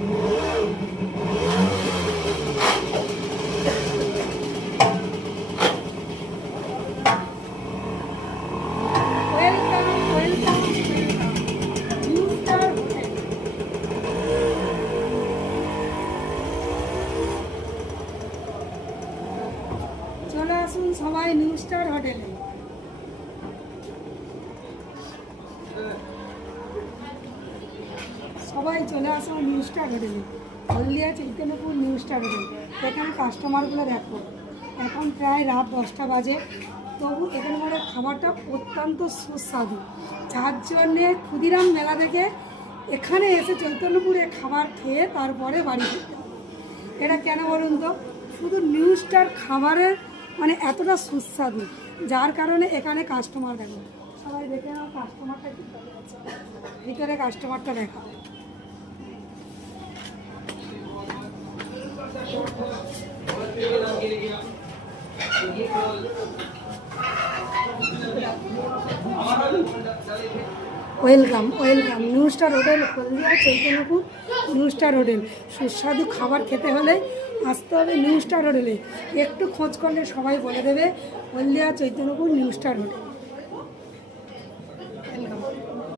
চলে আসুন সবাই নিউ স্টার হোটেলে। সবাই চলে আসো new star Haldia Chaitanyapur new star hotel এখানে কাস্টমারগুলো দেখো, এখন প্রায় রাত দশটা বাজে। তবু এখানে মানে খাবারটা অত্যন্ত সুস্বাদু। যার জন্যে ক্ষুদিরাম মেলা থেকে এখানে এসে চৈতন্যপুরে খাবার খেয়ে তারপরে বাড়ি ফিরতে এটা কেন বলুন তো? শুধু নিউ স্টার খাবারের মানে এতটা সুস্বাদু, যার কারণে এখানে কাস্টমার দেখো। সবাই দেখে নাও কাস্টমারটা ভিতরে কাস্টমারটা দেখা। Welcome welcome. New star hotel Haldia Chaitanyapur new star hotel সুস্বাদু খাবার খেতে হলে আসতে হবে নিউ স্টার হোটেলে একটু খোঁজ করলে সবাই বলে দেবে, Haldia Chaitanyapur new star hotel